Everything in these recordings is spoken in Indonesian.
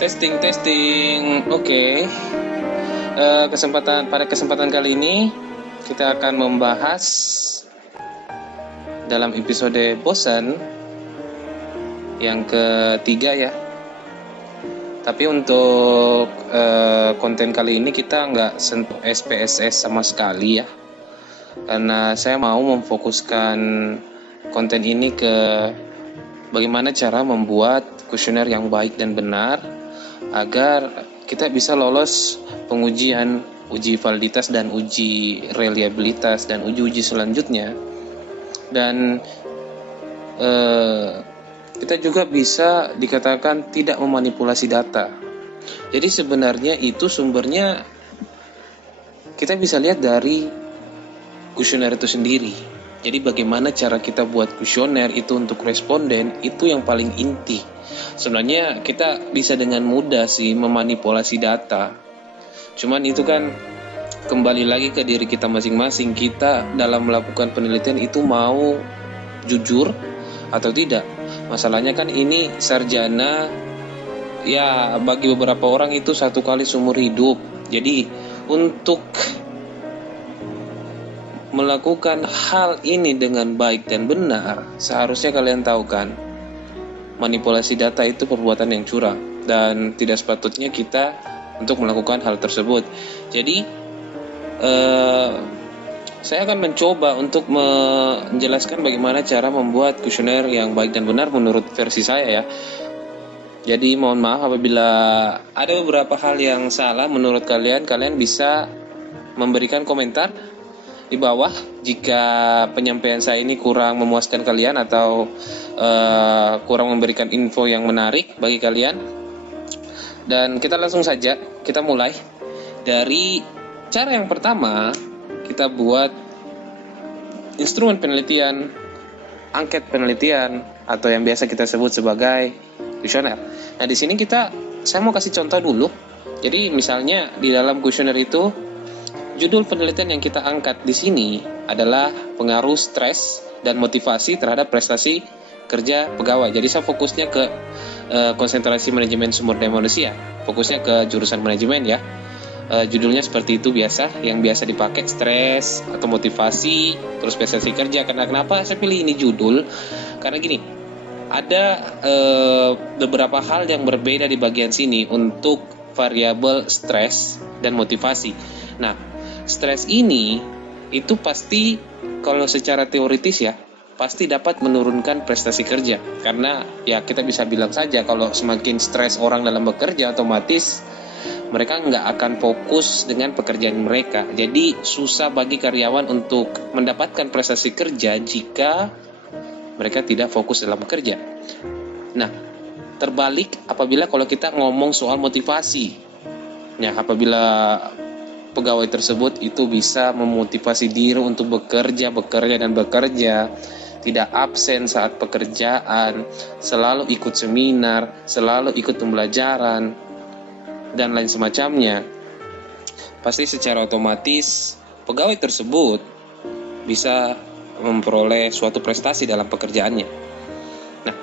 Testing. Oke. Pada kesempatan kali ini kita akan membahas dalam episode bosan yang ketiga ya. Tapi untuk konten kali ini kita nggak sentuh SPSS sama sekali ya, karena saya mau memfokuskan konten ini ke bagaimana cara membuat kuesioner yang baik dan benar agar kita bisa lolos pengujian, uji validitas dan uji reliabilitas dan uji selanjutnya. Dan kita juga bisa dikatakan tidak memanipulasi data. Jadi sebenarnya itu sumbernya kita bisa lihat dari kuesioner itu sendiri. Jadi bagaimana cara kita buat kuesioner itu untuk responden itu yang paling inti. Sebenarnya kita bisa dengan mudah sih memanipulasi data. Cuman itu kan kembali lagi ke diri kita masing-masing. Kita dalam melakukan penelitian itu mau jujur atau tidak. Masalahnya kan ini sarjana, ya bagi beberapa orang itu 1 kali seumur hidup. Jadi untuk melakukan hal ini dengan baik dan benar, seharusnya kalian tahu kan, manipulasi data itu perbuatan yang curang dan tidak sepatutnya kita untuk melakukan hal tersebut. Jadi saya akan mencoba untuk menjelaskan bagaimana cara membuat kuesioner yang baik dan benar menurut versi saya ya. Jadi mohon maaf apabila ada beberapa hal yang salah menurut kalian bisa memberikan komentar di bawah jika penyampaian saya ini kurang memuaskan kalian atau kurang memberikan info yang menarik bagi kalian. Dan kita langsung saja, kita mulai dari cara yang pertama. Kita buat instrumen penelitian, angket penelitian, atau yang biasa kita sebut sebagai kuesioner. Nah di sini saya mau kasih contoh dulu. Jadi misalnya di dalam kuesioner itu, judul penelitian yang kita angkat di sini adalah pengaruh stres dan motivasi terhadap prestasi kerja pegawai. Jadi saya fokusnya ke konsentrasi manajemen sumber daya manusia, fokusnya ke jurusan manajemen ya. Judulnya seperti itu yang biasa dipakai, stres atau motivasi, terus prestasi kerja. Karena kenapa saya pilih ini judul? Karena gini, ada beberapa hal yang berbeda di bagian sini untuk variabel stres dan motivasi. Nah, stres ini itu pasti kalau secara teoritis ya pasti dapat menurunkan prestasi kerja, karena ya kita bisa bilang saja kalau semakin stres orang dalam bekerja, otomatis mereka nggak akan fokus dengan pekerjaan mereka. Jadi susah bagi karyawan untuk mendapatkan prestasi kerja jika mereka tidak fokus dalam bekerja. Nah, terbalik apabila kalau kita ngomong soal motivasi, ya apabila pegawai tersebut itu bisa memotivasi diri untuk bekerja, tidak absen saat pekerjaan, selalu ikut seminar, selalu ikut pembelajaran, dan lain semacamnya. Pasti secara otomatis pegawai tersebut bisa memperoleh suatu prestasi dalam pekerjaannya. Nah,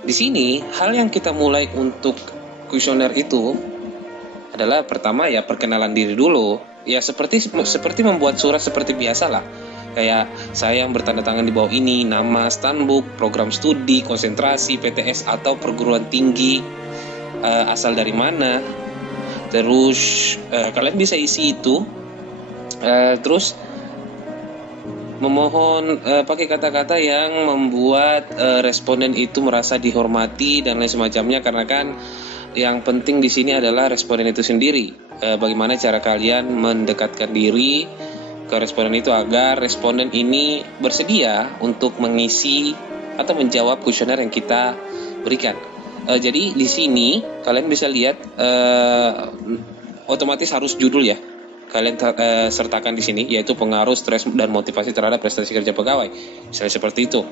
di sini hal yang kita mulai untuk kuesioner itu adalah pertama ya perkenalan diri dulu. Ya seperti membuat surat seperti biasa lah. Kayak saya yang bertanda tangan di bawah ini, nama, standbook, program studi, konsentrasi, PTS atau perguruan tinggi, asal dari mana. Terus kalian bisa isi itu. Terus memohon pakai kata-kata yang membuat responden itu merasa dihormati dan lain semacamnya, karena kan yang penting di sini adalah responden itu sendiri. Bagaimana cara kalian mendekatkan diri ke responden itu agar responden ini bersedia untuk mengisi atau menjawab kuesioner yang kita berikan. Jadi di sini kalian bisa lihat otomatis harus judul ya. Kalian sertakan di sini, yaitu pengaruh stres dan motivasi terhadap prestasi kerja pegawai. Misalnya seperti itu.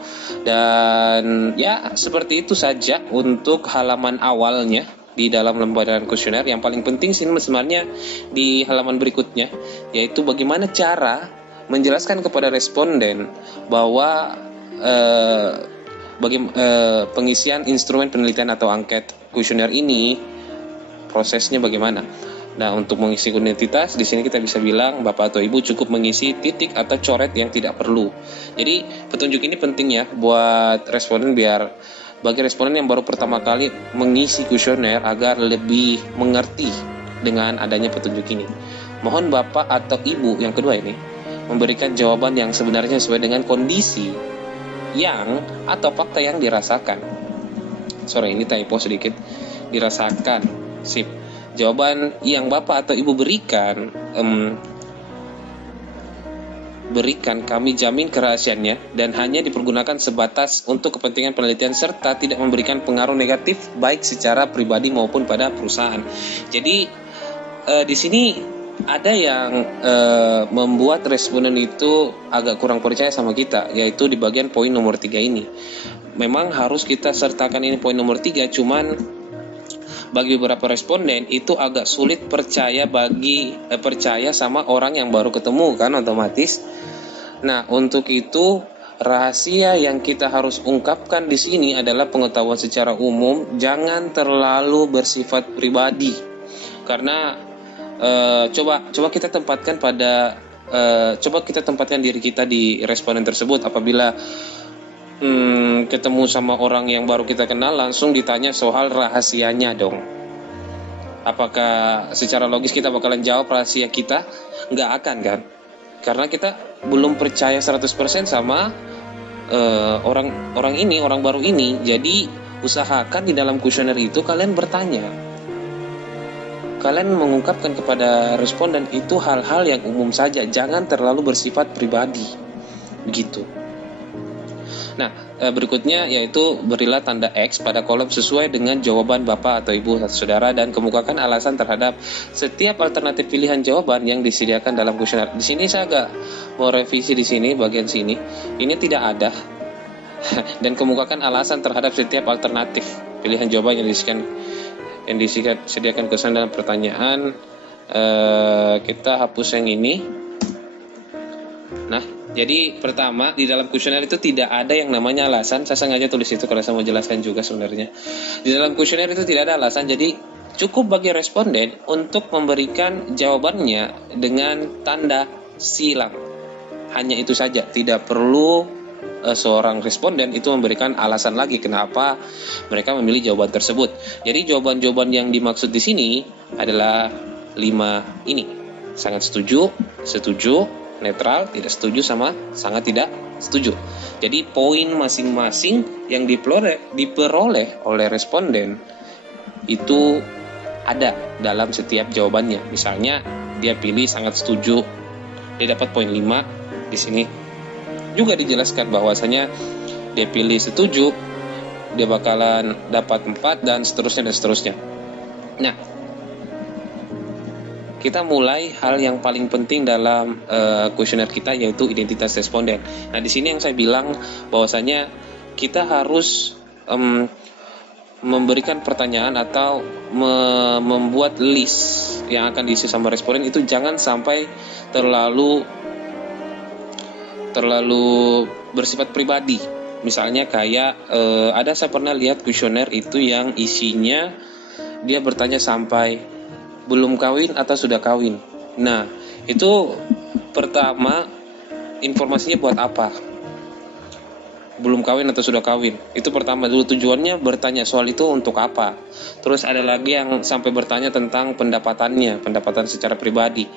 Dan ya seperti itu saja untuk halaman awalnya di dalam lembaran kuesioner. Yang paling penting sih sebenarnya di halaman berikutnya, yaitu bagaimana cara menjelaskan kepada responden bahwa pengisian instrumen penelitian atau angket kuesioner ini prosesnya bagaimana. Nah, untuk mengisi identitas di sini kita bisa bilang Bapak atau Ibu cukup mengisi titik atau coret yang tidak perlu. Jadi petunjuk ini penting ya buat responden, biar bagi responden yang baru pertama kali mengisi kuesioner agar lebih mengerti dengan adanya petunjuk ini. Mohon Bapak atau Ibu yang kedua ini memberikan jawaban yang sebenarnya sesuai dengan kondisi yang atau fakta yang dirasakan. Sorry, ini typo sedikit. Dirasakan. Sip. Jawaban yang Bapak atau Ibu berikan kami jamin kerahasiaannya dan hanya dipergunakan sebatas untuk kepentingan penelitian serta tidak memberikan pengaruh negatif baik secara pribadi maupun pada perusahaan. Jadi di sini ada yang membuat responden itu agak kurang percaya sama kita, yaitu di bagian poin nomor 3 ini. Memang harus kita sertakan ini poin nomor 3, cuman bagi beberapa responden itu agak sulit percaya sama orang yang baru ketemu kan otomatis. Nah, untuk itu rahasia yang kita harus ungkapkan di sini adalah pengetahuan secara umum, jangan terlalu bersifat pribadi. Karena coba kita tempatkan diri kita di responden tersebut. Apabila ketemu sama orang yang baru kita kenal, langsung ditanya soal rahasianya dong. Apakah secara logis kita bakalan jawab rahasia kita? Nggak akan kan? Karena kita belum percaya 100% sama orang baru ini. Jadi usahakan di dalam kuesioner itu kalian bertanya. Kalian mengungkapkan kepada responden itu hal-hal yang umum saja, jangan terlalu bersifat pribadi. Begitu. Nah, berikutnya yaitu berilah tanda X pada kolom sesuai dengan jawaban Bapak atau Ibu atau Saudara dan kemukakan alasan terhadap setiap alternatif pilihan jawaban yang disediakan dalam kuesioner. Di sini saya agak mau revisi di sini bagian sini. Ini tidak ada. Dan kemukakan alasan terhadap setiap alternatif pilihan jawaban yang disediakan kuesioner dalam pertanyaan. Kita hapus yang ini. Nah, jadi pertama di dalam kuesioner itu tidak ada yang namanya alasan. Saya sengaja tulis itu karena saya mau jelaskan juga sebenarnya. Di dalam kuesioner itu tidak ada alasan. Jadi cukup bagi responden untuk memberikan jawabannya dengan tanda silang. Hanya itu saja. Tidak perlu seorang responden itu memberikan alasan lagi kenapa mereka memilih jawaban tersebut. Jadi jawaban-jawaban yang dimaksud di sini adalah 5 ini. Sangat setuju, setuju, netral, tidak setuju, sama sangat tidak setuju. Jadi poin masing-masing yang diperoleh oleh responden itu ada dalam setiap jawabannya. Misalnya dia pilih sangat setuju, dia dapat poin 5. Di sini juga dijelaskan bahwasanya dia pilih setuju, dia bakalan dapat 4 dan seterusnya. Nah, kita mulai hal yang paling penting dalam kuesioner kita, yaitu identitas responden. Nah, di sini yang saya bilang bahwasanya kita harus memberikan pertanyaan atau membuat list yang akan diisi sama responden itu jangan sampai terlalu bersifat pribadi. Misalnya kayak saya pernah lihat kuesioner itu yang isinya dia bertanya sampai belum kawin atau sudah kawin. Nah, itu pertama informasinya buat apa? Belum kawin atau sudah kawin. Itu pertama dulu, tujuannya bertanya soal itu untuk apa. Terus ada lagi yang sampai bertanya tentang pendapatan secara pribadi.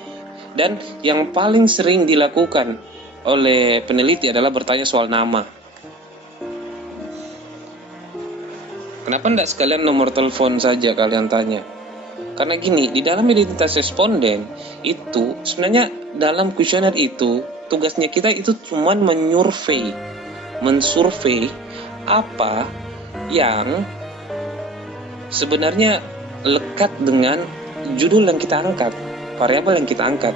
Dan yang paling sering dilakukan oleh peneliti adalah bertanya soal nama. Kenapa enggak sekalian nomor telepon saja kalian tanya? Karena gini, di dalam identitas responden itu sebenarnya dalam kuesioner itu tugasnya kita itu cuma mensurvei apa yang sebenarnya lekat dengan judul yang kita angkat, variabel yang kita angkat.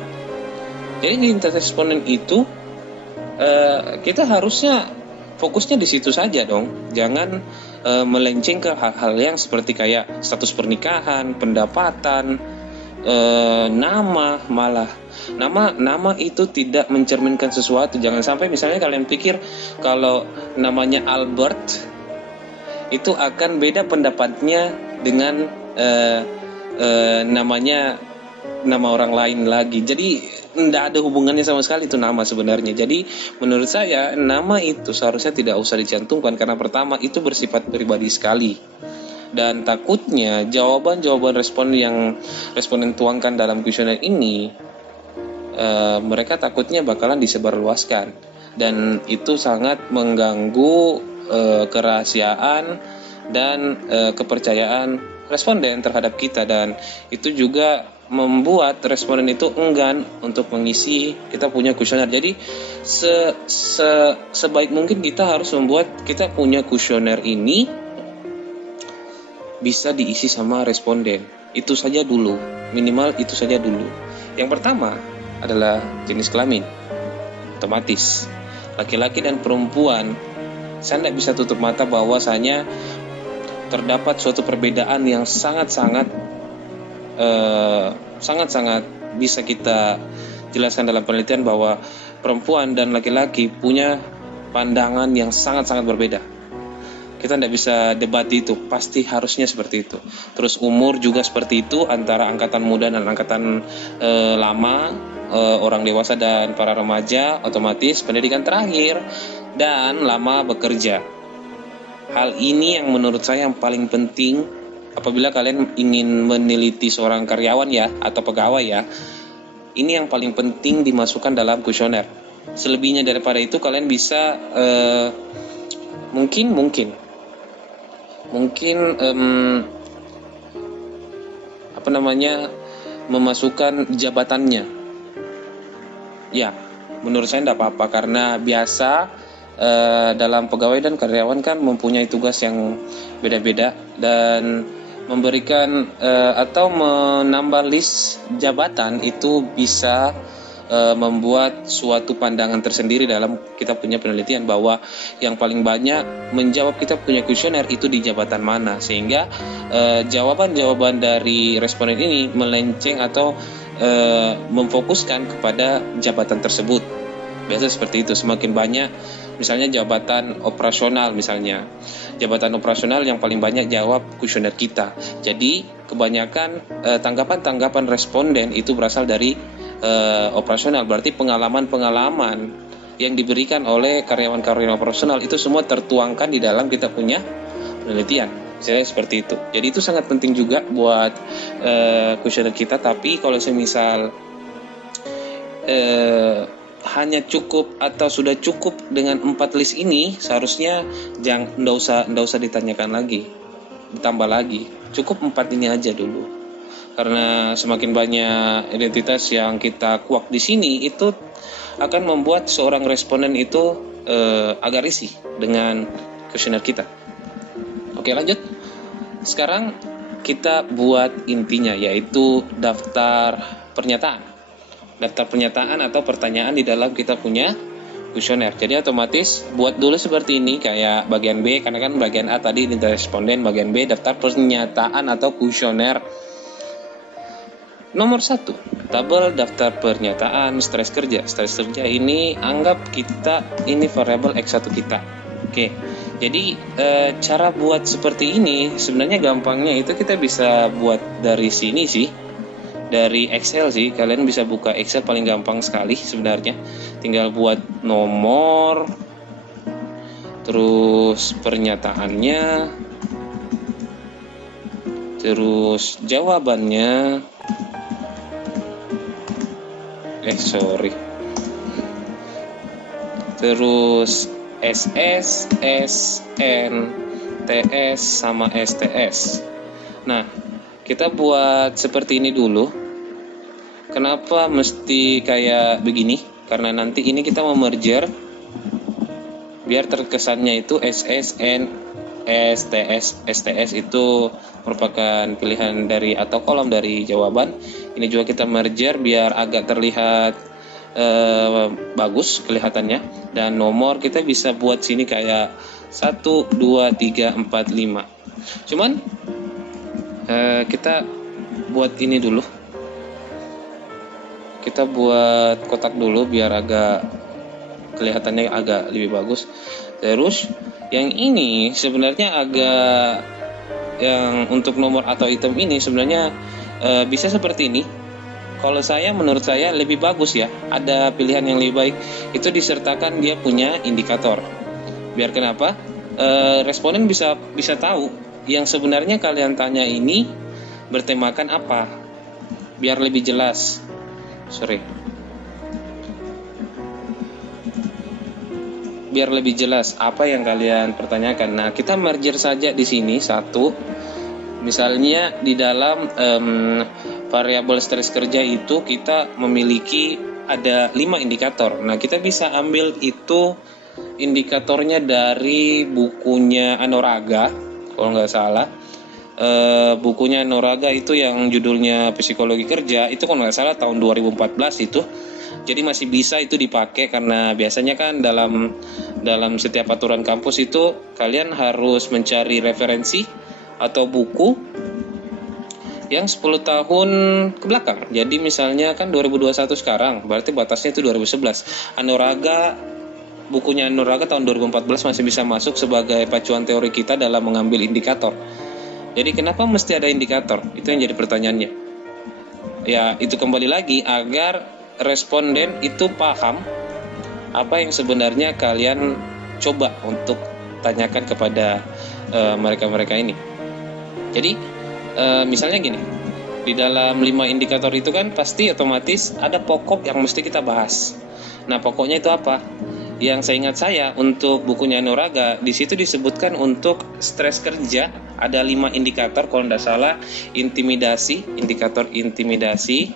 Jadi di identitas responden itu kita harusnya fokusnya di situ saja dong, jangan melenceng ke hal-hal yang seperti kayak status pernikahan, pendapatan, nama. Nama itu tidak mencerminkan sesuatu. Jangan sampai misalnya kalian pikir kalau namanya Albert itu akan beda pendapatnya dengan namanya nama orang lain lagi. Jadi tidak ada hubungannya sama sekali itu nama sebenarnya. Jadi menurut saya nama itu seharusnya tidak usah dicantumkan, karena pertama itu bersifat pribadi sekali. Dan takutnya jawaban-jawaban responden tuangkan dalam kuesioner ini, mereka takutnya bakalan disebarluaskan, dan itu sangat mengganggu kerahasiaan dan kepercayaan responden terhadap kita, dan itu juga membuat responden itu enggan untuk mengisi kita punya kuesioner. Jadi sebaik mungkin kita harus membuat kita punya kuesioner ini bisa diisi sama responden. Itu saja dulu, minimal itu saja dulu. Yang pertama adalah jenis kelamin. Otomatis laki-laki dan perempuan, saya tidak bisa tutup mata bahwasanya terdapat suatu perbedaan yang sangat-sangat bisa kita jelaskan dalam penelitian, bahwa perempuan dan laki-laki punya pandangan yang sangat-sangat berbeda. Kita tidak bisa debat itu, pasti harusnya seperti itu. Terus umur juga seperti itu, antara angkatan muda dan angkatan lama, orang dewasa dan para remaja, otomatis pendidikan terakhir dan lama bekerja. Hal ini yang menurut saya yang paling penting apabila kalian ingin meneliti seorang karyawan ya, atau pegawai ya. Ini yang paling penting dimasukkan dalam kuesioner. Selebihnya daripada itu kalian bisa mungkin memasukkan jabatannya. Ya, menurut saya tidak apa-apa, karena biasa dalam pegawai dan karyawan kan mempunyai tugas yang beda-beda, dan memberikan atau menambah list jabatan itu bisa membuat suatu pandangan tersendiri dalam kita punya penelitian, bahwa yang paling banyak menjawab kita punya kuesioner itu di jabatan mana, sehingga jawaban-jawaban dari responden ini melenceng atau memfokuskan kepada jabatan tersebut. Biasa seperti itu. Semakin banyak misalnya jabatan operasional, misalnya jabatan operasional yang paling banyak jawab kuesioner kita. Jadi kebanyakan tanggapan responden itu berasal dari operasional. Berarti pengalaman yang diberikan oleh karyawan-karyawan operasional itu semua tertuangkan di dalam kita punya penelitian. Saya seperti itu. Jadi itu sangat penting juga buat kuesioner kita. Tapi kalau semisal hanya cukup atau sudah cukup dengan 4 list ini, seharusnya nggak usah ditanyakan lagi, ditambah lagi. Cukup 4 ini aja dulu. Karena semakin banyak identitas yang kita kuak di sini, itu akan membuat seorang responden itu agak risih dengan kuesioner kita. Oke, lanjut. Sekarang kita buat intinya, yaitu daftar pernyataan. Daftar pernyataan atau pertanyaan di dalam kita punya kuesioner. Jadi otomatis buat dulu seperti ini, kayak bagian B, karena kan bagian A tadi identitas responden, bagian B daftar pernyataan atau kuesioner. Nomor 1, tabel daftar pernyataan stres kerja. Stres kerja ini anggap kita ini variabel X1 kita. Oke. Jadi cara buat seperti ini sebenarnya gampangnya itu kita bisa buat dari sini sih. Dari Excel sih, kalian bisa buka Excel, paling gampang sekali sebenarnya. Tinggal buat nomor, terus pernyataannya, terus jawabannya. Terus SS, SN, TS sama STS. Nah, kita buat seperti ini dulu. Kenapa mesti kayak begini? Karena nanti ini kita mau merger, biar terkesannya itu SSN, STS. STS itu merupakan pilihan dari atau kolom dari jawaban. Ini juga kita merger biar agak terlihat bagus kelihatannya. Dan nomor kita bisa buat sini kayak 1, 2, 3, 4, 5. Cuman kita buat ini dulu. Kita buat kotak dulu biar agak kelihatannya agak lebih bagus. Terus yang ini sebenarnya agak, yang untuk nomor atau item ini sebenarnya bisa seperti ini. Kalau menurut saya lebih bagus ya, ada pilihan yang lebih baik, itu disertakan dia punya indikator. Biar kenapa? Responden bisa tahu yang sebenarnya kalian tanya ini bertemakan apa, biar lebih jelas. Biar lebih jelas apa yang kalian pertanyakan. Nah, kita merger saja di sini satu. Misalnya di dalam variabel stres kerja itu kita memiliki ada 5 indikator. Nah, kita bisa ambil itu indikatornya dari bukunya Anoraga, kalau nggak salah. Bukunya Anoraga itu yang judulnya Psikologi Kerja, itu kalau nggak salah tahun 2014 itu. Jadi masih bisa itu dipakai, karena biasanya kan dalam setiap aturan kampus itu kalian harus mencari referensi atau buku yang 10 tahun ke belakang. Jadi misalnya kan 2021 sekarang, berarti batasnya itu 2011. Bukunya Anoraga tahun 2014 masih bisa masuk sebagai pacuan teori kita dalam mengambil indikator. Jadi kenapa mesti ada indikator? Itu yang jadi pertanyaannya. Ya, itu kembali lagi agar responden itu paham apa yang sebenarnya kalian coba untuk tanyakan kepada mereka-mereka ini. Jadi misalnya gini, di dalam 5 indikator itu kan pasti otomatis ada pokok yang mesti kita bahas. Nah, pokoknya itu apa? Yang ingat saya untuk bukunya Anoraga, di situ disebutkan untuk stres kerja ada 5 indikator kalau tidak salah. Indikator intimidasi.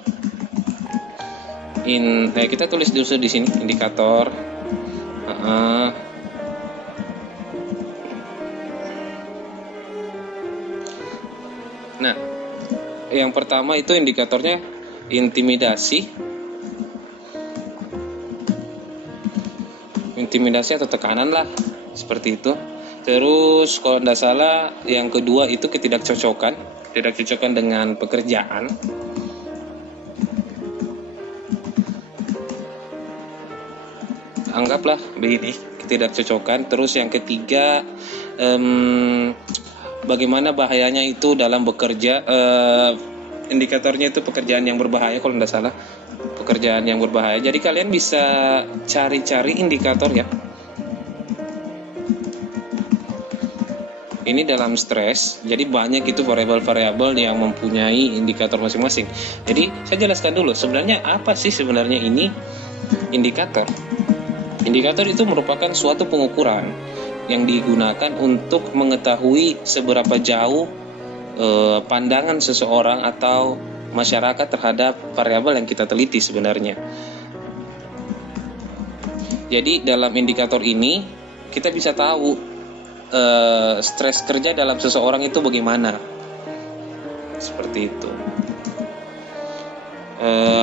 Kita tulis dulu di sini indikator. Nah, yang pertama itu indikatornya intimidasi atau tekanan lah, seperti itu. Terus kalau tidak salah yang kedua itu ketidakcocokan dengan pekerjaan. Anggaplah begini, ketidakcocokan. Terus yang ketiga bagaimana bahayanya itu dalam bekerja. Indikatornya itu pekerjaan yang berbahaya kalau tidak salah, pekerjaan yang berbahaya. Jadi kalian bisa cari-cari indikator ya. Ini dalam stres, jadi banyak itu variabel-variabel yang mempunyai indikator masing-masing. Jadi saya jelaskan dulu sebenarnya apa sih sebenarnya ini indikator. Indikator itu merupakan suatu pengukuran yang digunakan untuk mengetahui seberapa jauh pandangan seseorang atau masyarakat terhadap variabel yang kita teliti sebenarnya. Jadi dalam indikator ini kita bisa tahu stres kerja dalam seseorang itu bagaimana. Seperti itu.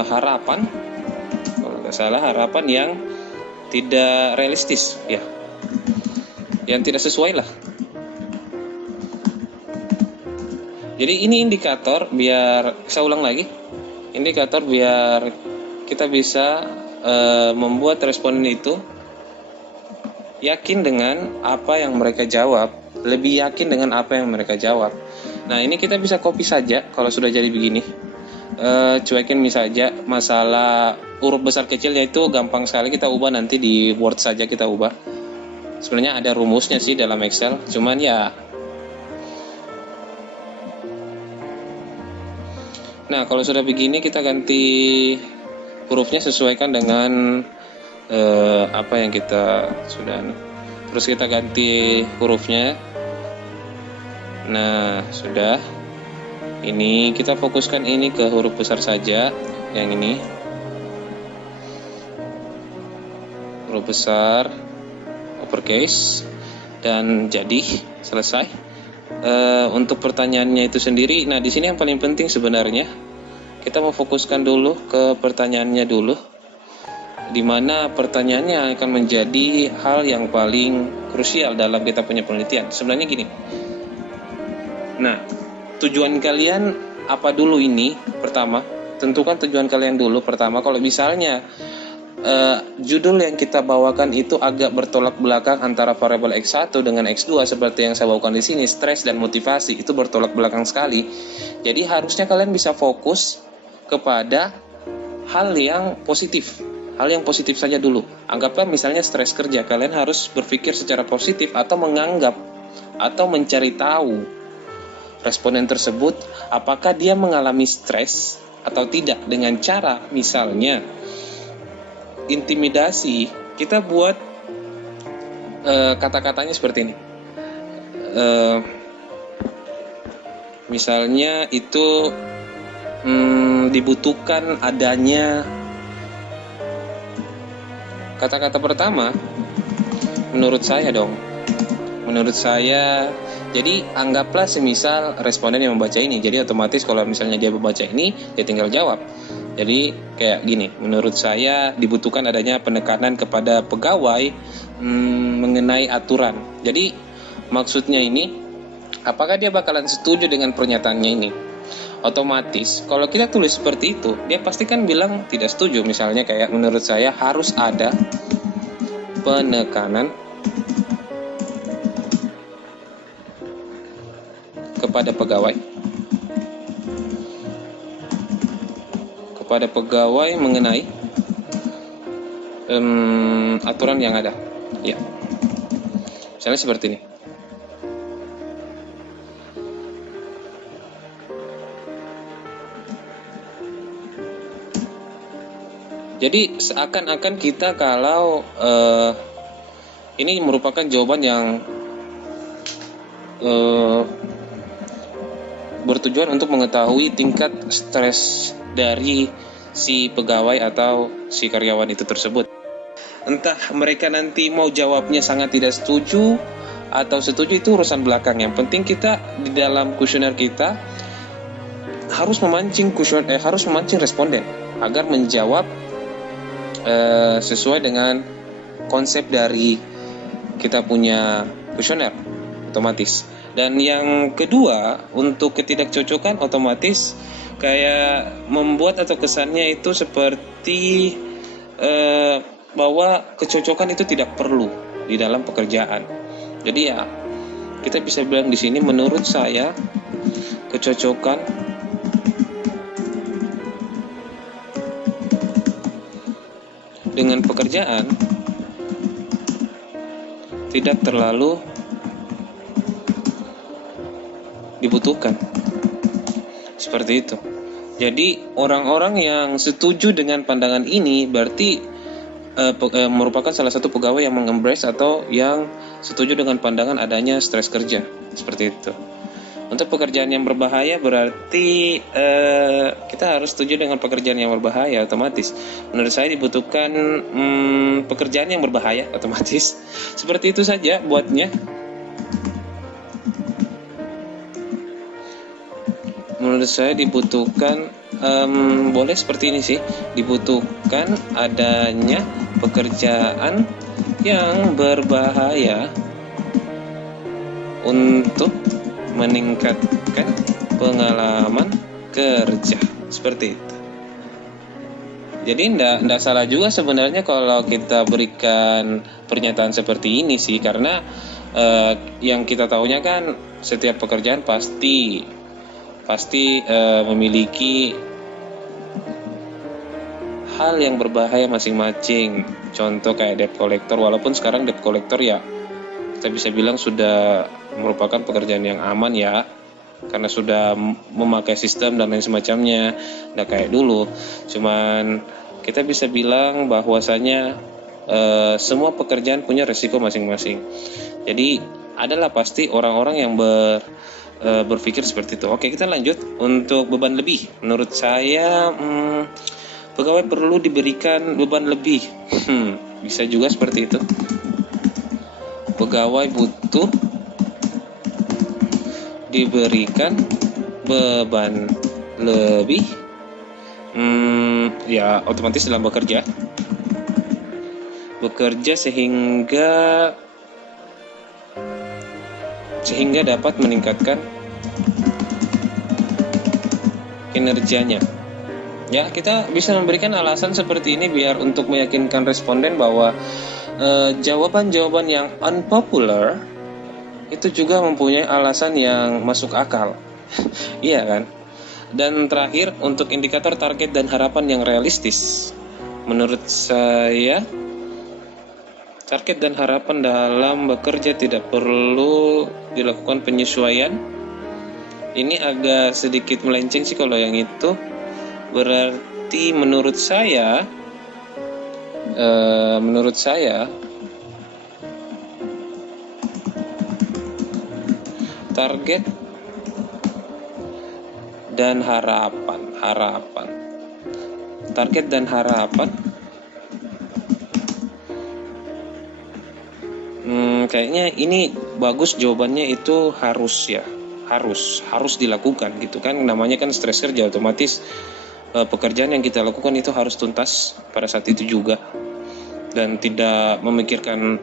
Harapan, kalau nggak salah harapan yang tidak realistis ya, yang tidak sesuai lah. Jadi ini indikator saya ulang lagi, indikator biar kita bisa membuat responden itu yakin dengan apa yang mereka jawab, lebih yakin dengan apa yang mereka jawab. Nah, ini kita bisa copy saja kalau sudah jadi begini. Cuekin saja masalah huruf besar kecilnya itu gampang sekali kita ubah, nanti di Word saja kita ubah. Sebenarnya ada rumusnya sih dalam Excel, cuman ya. Nah, kalau sudah begini kita ganti hurufnya sesuaikan dengan apa yang kita sudah. Terus kita ganti hurufnya. Nah, sudah. Ini kita fokuskan ini ke huruf besar saja, yang ini. Huruf besar, uppercase, dan jadi selesai. Untuk pertanyaannya itu sendiri, nah di sini yang paling penting sebenarnya kita mau fokuskan dulu ke pertanyaannya dulu, di mana pertanyaannya akan menjadi hal yang paling krusial dalam kita punya penelitian. Sebenarnya gini. Nah, tujuan kalian apa dulu ini? Pertama, tentukan tujuan kalian dulu. Pertama, kalau misalnya judul yang kita bawakan itu agak bertolak belakang antara variabel X1 dengan X2 seperti yang saya bawakan di sini, stres dan motivasi itu bertolak belakang sekali. Jadi harusnya kalian bisa fokus kepada hal yang positif. Hal yang positif saja dulu. Anggaplah misalnya stres kerja, kalian harus berpikir secara positif atau menganggap atau mencari tahu responden tersebut apakah dia mengalami stres atau tidak dengan cara misalnya intimidasi. Kita buat kata-katanya seperti ini. Misalnya itu dibutuhkan adanya kata-kata pertama menurut saya, jadi anggaplah semisal responden yang membaca ini, jadi otomatis kalau misalnya dia membaca ini dia tinggal jawab. Jadi kayak gini, menurut saya dibutuhkan adanya penekanan kepada pegawai mengenai aturan. Jadi maksudnya ini, apakah dia bakalan setuju dengan pernyataannya ini? Otomatis kalau kita tulis seperti itu, dia pasti kan bilang tidak setuju. Misalnya kayak menurut saya harus ada penekanan kepada pegawai mengenai aturan yang ada. Ya, misalnya seperti ini. Jadi seakan-akan kita kalau ini merupakan jawaban yang bertujuan untuk mengetahui tingkat stres dari si pegawai atau si karyawan itu tersebut. Entah mereka nanti mau jawabnya sangat tidak setuju atau setuju, itu urusan belakang. Yang penting kita di dalam kuesioner kita harus memancing responden agar menjawab sesuai dengan konsep dari kita punya kuesioner otomatis. Dan yang kedua, untuk ketidakcocokan otomatis kayak membuat atau kesannya itu seperti bahwa kecocokan itu tidak perlu di dalam pekerjaan. Jadi ya kita bisa bilang di sini, menurut saya kecocokan dengan pekerjaan tidak terlalu dibutuhkan. Seperti itu. Jadi orang-orang yang setuju dengan pandangan ini berarti merupakan salah satu pegawai yang mengembrace atau yang setuju dengan pandangan adanya stres kerja. Seperti itu. Untuk pekerjaan yang berbahaya berarti kita harus setuju dengan pekerjaan yang berbahaya otomatis. Menurut saya dibutuhkan pekerjaan yang berbahaya otomatis. Seperti itu saja buatnya. Menurut saya dibutuhkan boleh seperti ini sih, dibutuhkan adanya pekerjaan yang berbahaya untuk meningkatkan pengalaman kerja. Seperti itu. Jadi enggak salah juga sebenarnya kalau kita berikan pernyataan seperti ini sih, karena yang kita tahunya kan setiap pekerjaan pasti memiliki hal yang berbahaya masing-masing. Contoh kayak debt collector, walaupun sekarang debt collector ya kita bisa bilang sudah merupakan pekerjaan yang aman ya, karena sudah memakai sistem dan lain semacamnya, udah kayak dulu. Cuman kita bisa bilang bahwasanya semua pekerjaan punya resiko masing-masing. Jadi adalah pasti orang-orang yang berpikir seperti itu. Oke, kita lanjut. Untuk beban lebih, menurut saya pegawai perlu diberikan beban lebih. Bisa juga seperti itu. Pegawai butuh diberikan beban lebih, ya otomatis dalam bekerja sehingga dapat meningkatkan kinerjanya. Ya, kita bisa memberikan alasan seperti ini biar untuk meyakinkan responden bahwa jawaban-jawaban yang unpopular itu juga mempunyai alasan yang masuk akal. Iya kan? Dan terakhir, untuk indikator target dan harapan yang realistis. Menurut saya, target dan harapan dalam bekerja tidak perlu dilakukan penyesuaian. Ini agak sedikit melenceng sih kalau yang itu. Berarti menurut saya target dan harapan target dan harapan kayaknya ini bagus jawabannya itu harus dilakukan gitu kan, namanya kan stres kerja, otomatis pekerjaan yang kita lakukan itu harus tuntas pada saat itu juga dan tidak memikirkan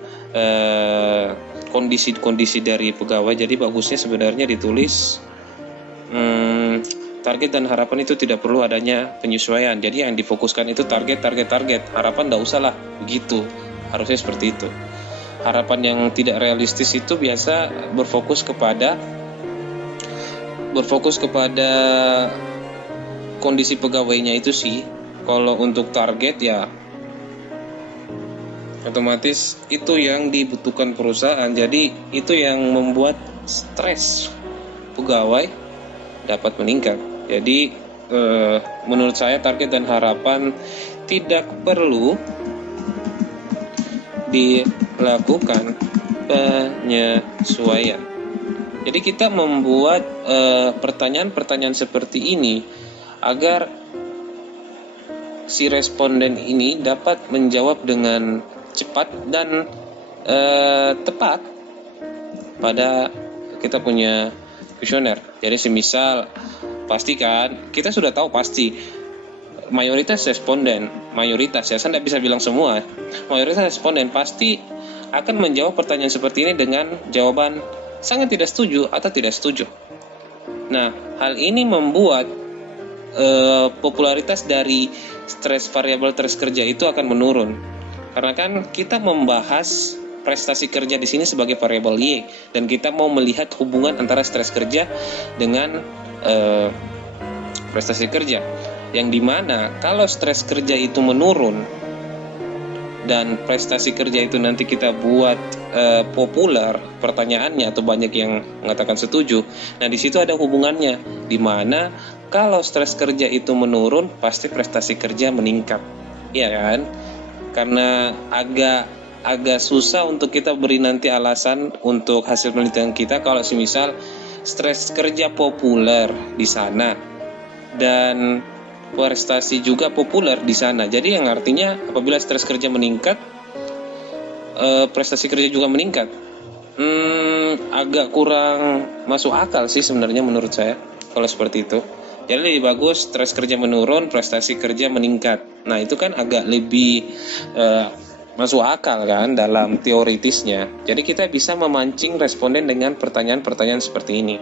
kondisi dari pegawai. Jadi bagusnya sebenarnya ditulis target dan harapan itu tidak perlu adanya penyesuaian. Jadi yang difokuskan itu target. Harapan tidak usah lah begitu. Harusnya seperti itu. Harapan yang tidak realistis itu biasa berfokus kepada kondisi pegawainya itu sih. Kalau untuk target ya otomatis itu yang dibutuhkan perusahaan. Jadi itu yang membuat stres pegawai dapat meningkat. Jadi menurut saya target dan harapan tidak perlu dilakukan penyesuaian. Jadi kita membuat pertanyaan-pertanyaan seperti ini agar si responden ini dapat menjawab dengan cepat dan tepat pada kita punya kuesioner. Jadi semisal pastikan kita sudah tahu pasti mayoritas responden, saya tidak bisa bilang semua, mayoritas responden pasti akan menjawab pertanyaan seperti ini dengan jawaban sangat tidak setuju atau tidak setuju. Nah, hal ini membuat popularitas dari variabel stres kerja itu akan menurun. Karena kan kita membahas prestasi kerja di sini sebagai variabel Y dan kita mau melihat hubungan antara stres kerja dengan prestasi kerja. Yang dimana kalau stres kerja itu menurun dan prestasi kerja itu nanti kita buat populer pertanyaannya atau banyak yang mengatakan setuju. Nah, di situ ada hubungannya, di mana kalau stres kerja itu menurun pasti prestasi kerja meningkat, ya kan? Karena agak susah untuk kita beri nanti alasan untuk hasil penelitian kita kalau semisal stres kerja populer di sana dan prestasi juga populer di sana. Jadi yang artinya apabila stres kerja meningkat, prestasi kerja juga meningkat. Agak kurang masuk akal sih sebenarnya menurut saya kalau seperti itu. Jadi lebih bagus stres kerja menurun, prestasi kerja meningkat. Nah itu kan agak lebih masuk akal kan dalam teoritisnya. Jadi kita bisa memancing responden dengan pertanyaan-pertanyaan seperti ini.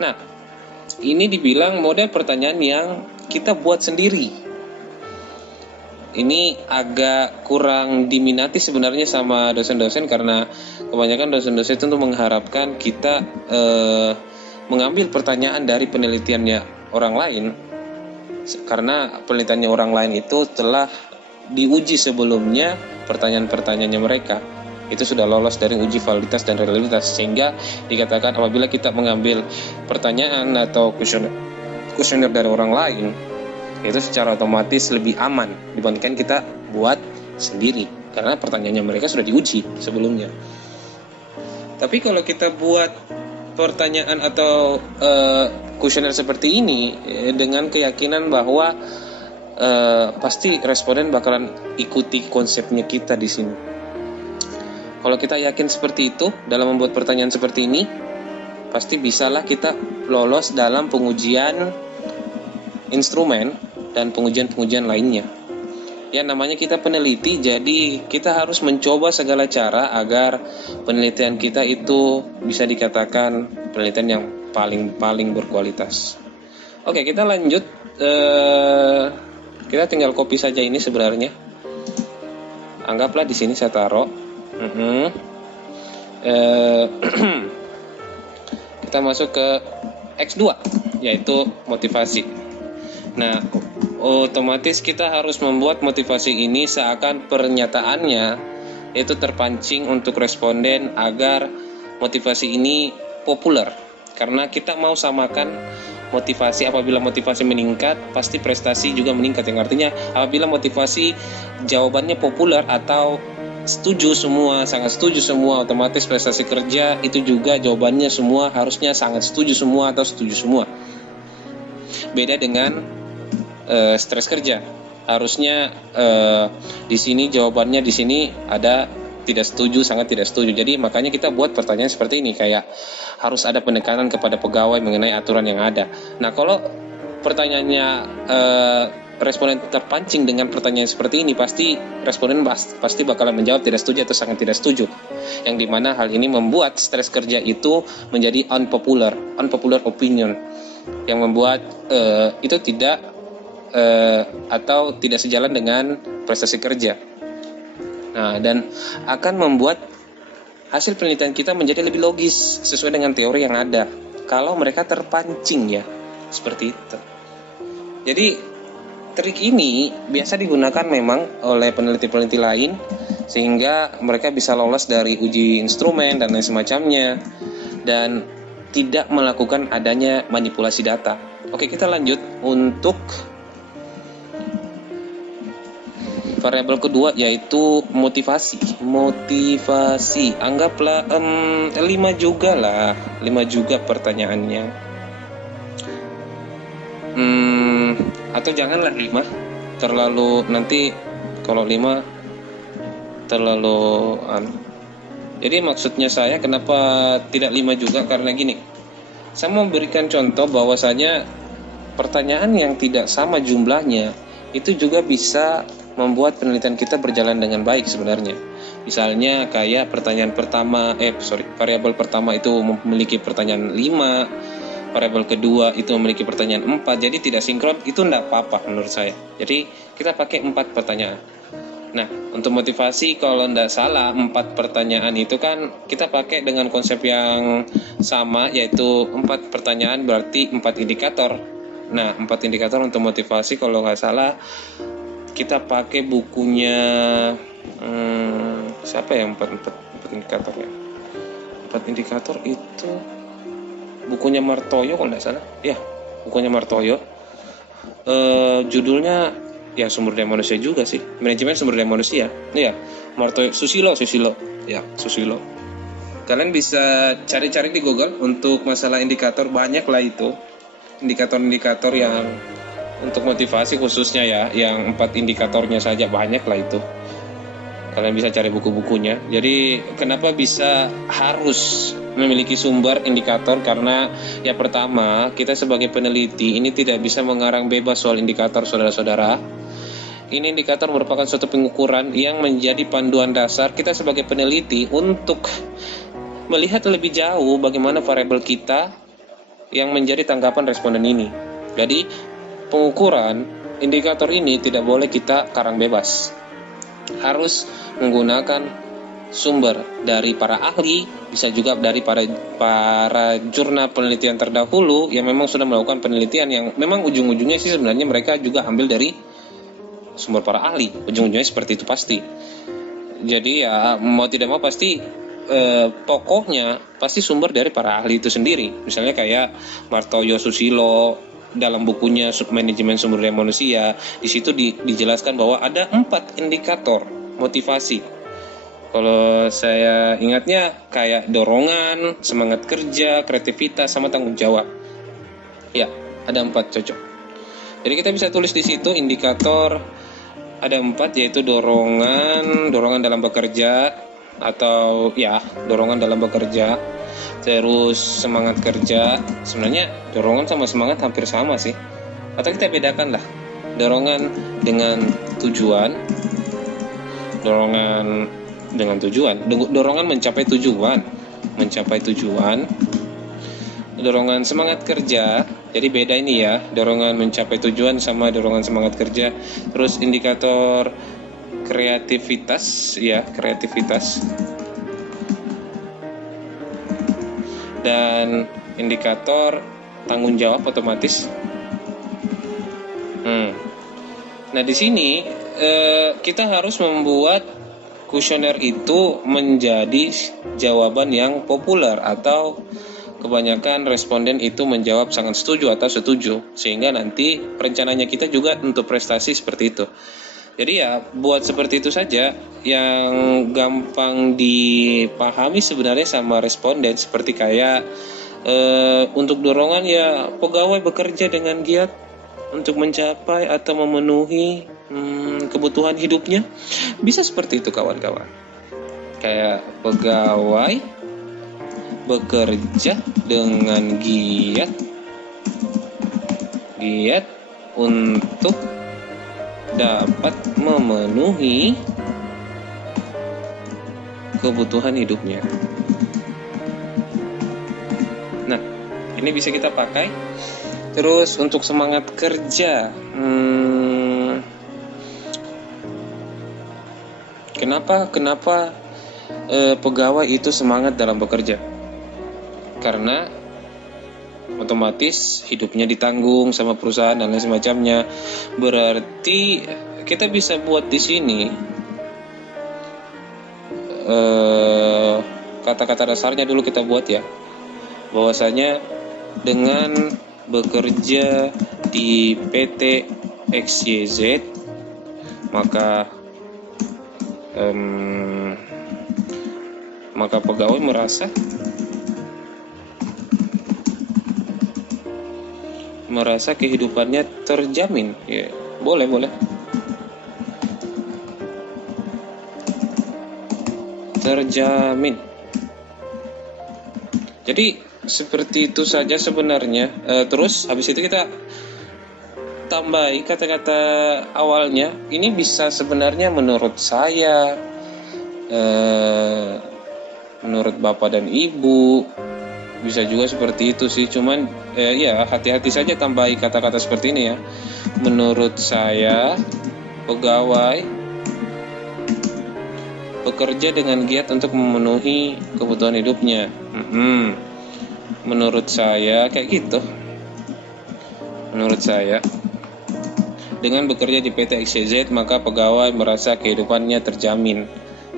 Nah, ini dibilang model pertanyaan yang kita buat sendiri. Ini agak kurang diminati sebenarnya sama dosen-dosen karena kebanyakan dosen-dosen itu mengharapkan kita mengambil pertanyaan dari penelitiannya orang lain, karena penelitiannya orang lain itu telah diuji sebelumnya pertanyaan-pertanyaannya mereka. Itu sudah lolos dari uji validitas dan reliabilitas, sehingga dikatakan apabila kita mengambil pertanyaan atau kuesioner dari orang lain, itu secara otomatis lebih aman dibandingkan kita buat sendiri, karena pertanyaannya mereka sudah diuji sebelumnya. Tapi kalau kita buat pertanyaan atau kuesioner seperti ini dengan keyakinan bahwa pasti responden bakalan ikuti konsepnya kita di sini. Kalau kita yakin seperti itu dalam membuat pertanyaan seperti ini, pasti bisalah kita lolos dalam pengujian instrumen dan pengujian-pengujian lainnya. Ya namanya kita peneliti, jadi kita harus mencoba segala cara agar penelitian kita itu bisa dikatakan penelitian yang paling berkualitas. Oke, kita lanjut Kita tinggal copy saja ini sebenarnya. Anggaplah di sini saya taruh. Kita masuk ke X2, yaitu motivasi. Nah, otomatis kita harus membuat motivasi ini seakan pernyataannya itu terpancing untuk responden agar motivasi ini populer. Karena kita mau samakan motivasi, apabila motivasi meningkat, pasti prestasi juga meningkat. Yang artinya apabila motivasi jawabannya populer atau setuju semua, sangat setuju semua, otomatis prestasi kerja itu juga jawabannya semua harusnya sangat setuju semua atau setuju semua. Beda dengan stres kerja. Harusnya di sini jawabannya di sini ada tidak setuju, sangat tidak setuju. Jadi makanya kita buat pertanyaan seperti ini, kayak harus ada penekanan kepada pegawai mengenai aturan yang ada. Nah, kalau pertanyaannya responden terpancing dengan pertanyaan seperti ini, pasti responden pasti bakalan menjawab tidak setuju atau sangat tidak setuju. Yang dimana hal ini membuat stres kerja itu menjadi unpopular opinion, yang membuat itu tidak atau tidak sejalan dengan prestasi kerja. Nah, dan akan membuat hasil penelitian kita menjadi lebih logis sesuai dengan teori yang ada. Kalau mereka terpancing ya, seperti itu. Jadi trik ini biasa digunakan memang oleh peneliti-peneliti lain sehingga mereka bisa lolos dari uji instrumen dan lain semacamnya dan tidak melakukan adanya manipulasi data. Oke, kita lanjut untuk variabel kedua, yaitu motivasi. Anggaplah 5 juga lah, 5 juga pertanyaannya. Atau janganlah 5, terlalu nanti kalau 5 terlalu Jadi maksudnya saya kenapa tidak 5 juga, karena gini. Saya mau berikan contoh bahwasanya pertanyaan yang tidak sama jumlahnya itu juga bisa membuat penelitian kita berjalan dengan baik sebenarnya. Misalnya kayak pertanyaan pertama, variabel pertama itu memiliki pertanyaan 5, variabel kedua itu memiliki pertanyaan 4, jadi tidak sinkron, itu tidak apa-apa menurut saya. Jadi kita pakai 4 pertanyaan. Nah, untuk motivasi kalau tidak salah 4 pertanyaan itu kan kita pakai dengan konsep yang sama, yaitu 4 pertanyaan berarti 4 indikator. Nah, 4 indikator untuk motivasi kalau nggak salah kita pakai bukunya siapa yang 4 indikator ya? 4 indikator itu bukunya Martoyo kalau nggak salah. Ya, bukunya Martoyo. Judulnya ya sumber daya manusia juga sih. Manajemen sumber daya manusia. Iya, Martoyo, Susilo. Ya, Susilo. Kalian bisa cari-cari di Google untuk masalah indikator, banyak lah itu. Indikator-indikator yang untuk motivasi khususnya ya, yang 4 indikatornya saja banyak lah itu. Kalian bisa cari buku-bukunya. Jadi kenapa bisa harus memiliki sumber indikator? Karena ya pertama, kita sebagai peneliti ini tidak bisa mengarang bebas soal indikator, saudara-saudara. Ini indikator merupakan suatu pengukuran yang menjadi panduan dasar kita sebagai peneliti untuk melihat lebih jauh bagaimana variabel kita yang menjadi tanggapan responden ini. Jadi pengukuran indikator ini tidak boleh kita karang bebas. Harus menggunakan sumber dari para ahli, bisa juga dari para jurnal penelitian terdahulu yang memang sudah melakukan penelitian, yang memang ujung-ujungnya sih sebenarnya mereka juga ambil dari sumber para ahli. Ujung-ujungnya seperti itu pasti. Jadi ya mau tidak mau pasti pokoknya pasti sumber dari para ahli itu sendiri. Misalnya kayak Martoyo, Susilo dalam bukunya Manajemen Sumber Daya Manusia, di situ dijelaskan bahwa ada 4 indikator motivasi. Kalau saya ingatnya kayak dorongan, semangat kerja, kreativitas, sama tanggung jawab. Ya, ada 4 cocok. Jadi kita bisa tulis di situ indikator ada 4, yaitu dorongan dalam bekerja, atau ya dorongan dalam bekerja. Terus semangat kerja, sebenarnya dorongan sama semangat hampir sama sih, atau kita bedakan lah. Dorongan dengan tujuan, dorongan mencapai tujuan, dorongan semangat kerja Jadi beda ini ya, dorongan mencapai tujuan sama dorongan semangat kerja. Terus indikator kreativitas ya, kreativitas. Dan indikator tanggung jawab otomatis. Nah, di sini kita harus membuat kuesioner itu menjadi jawaban yang populer, atau kebanyakan responden itu menjawab sangat setuju atau setuju, sehingga nanti rencananya kita juga untuk prestasi seperti itu. Jadi ya buat seperti itu saja, yang gampang dipahami sebenarnya sama responden, seperti kayak untuk dorongan ya pegawai bekerja dengan giat untuk mencapai atau memenuhi kebutuhan hidupnya, bisa seperti itu kawan-kawan. Kayak pegawai bekerja dengan giat untuk dapat memenuhi kebutuhan hidupnya. Nah, ini bisa kita pakai. Terus untuk semangat kerja, kenapa pegawai itu semangat dalam bekerja? Karena otomatis hidupnya ditanggung sama perusahaan dan lain semacamnya. Berarti kita bisa buat di sini kata-kata dasarnya dulu kita buat ya, bahwasanya dengan bekerja di PT XYZ maka pegawai merasa kehidupannya terjamin. Ya, boleh. Terjamin. Jadi seperti itu saja sebenarnya. Terus habis itu kita tambahi kata-kata awalnya. Ini bisa sebenarnya menurut saya, menurut Bapak dan Ibu, bisa juga seperti itu sih. Cuman ya hati-hati saja tambahi kata-kata seperti ini ya. Menurut saya, pegawai bekerja dengan giat untuk memenuhi kebutuhan hidupnya. Menurut saya kayak gitu. Menurut saya, dengan bekerja di PT XYZ maka pegawai merasa kehidupannya terjamin.